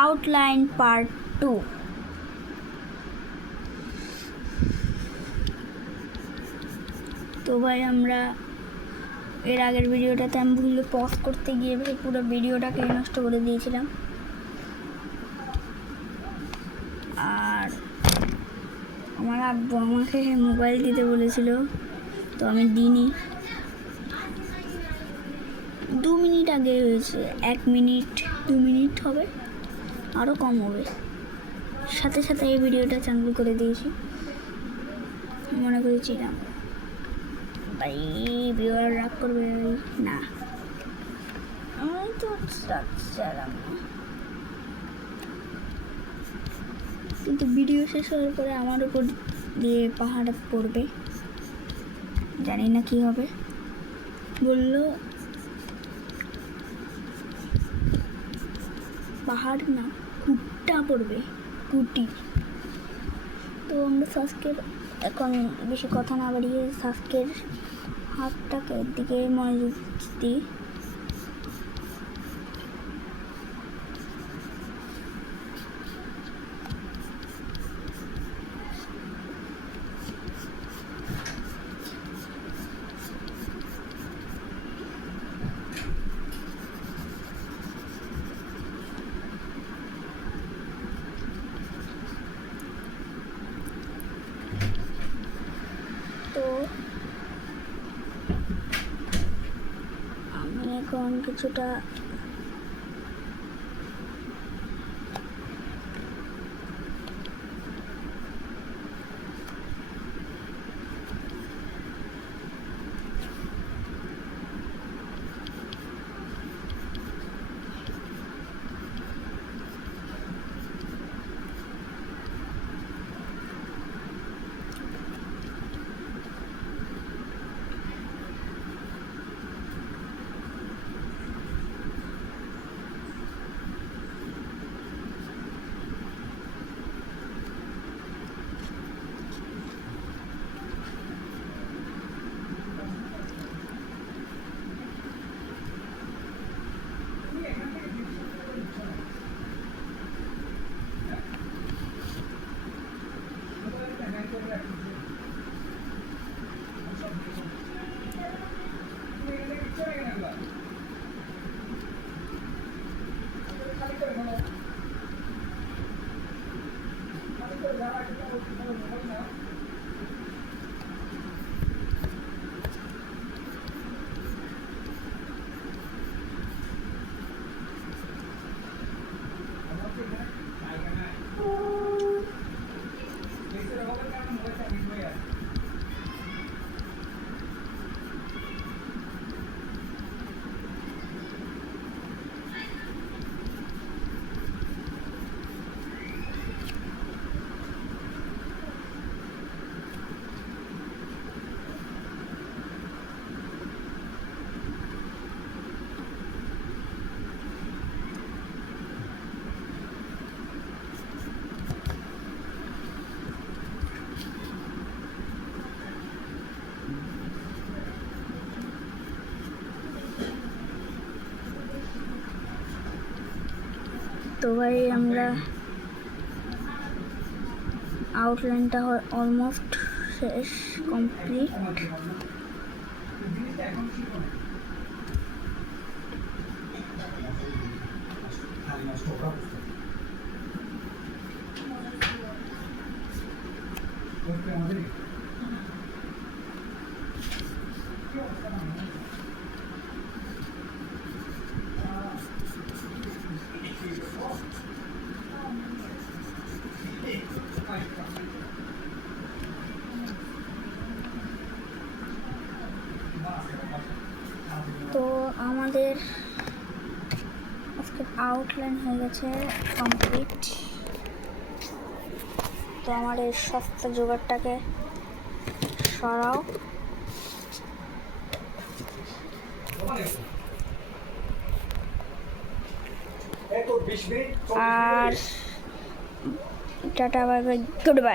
Outline part 2। তো ভাই আমরা এর আগের ভিডিওটাতে আমি ভুলে পজ করতে গিয়ে ভাই পুরো ভিডিওটাকে নষ্ট করে দিয়েছিলাম। আর আমার আব্বু আমাকে মোবাইল দিতে বলেছিল, তো আমি দিইনি। 2 মিনিট আগে হয়েছে, 1 মিনিট 2 মিনিট হবে, আরও কম হবে। সাথে সাথে এই ভিডিওটা চালু করে দিয়েছি, মনে করেছিলাম ভাই ভিউয়ার রাগ করবে না, আমি তো চাচ্ছিলাম না। কিন্তু ভিডিও শেষ হওয়ার পরে আমার উপর দিয়ে পাহাড় পড়বে, জানি না কি হবে। বললো পাহাড় না, কুট্টা পড়বে, কুটি। তো আমরা সাস্কের এখন বেশি কথা না বাড়িয়ে সাস্কের হাতটাকে দিকে মনোযোগ দিই। তো আমি এখন কিছুটা তো ভাই আমরা আউটলাইনটা অলমোস্ট শেষ, কমপ্লিট। তো আমাদের আজকে আউটলাইন হয়ে গেছে কমপ্লিট। তো আমার এই সস্তা জোগাড়টাকে সরাও। আর tata, bye bye, good bye.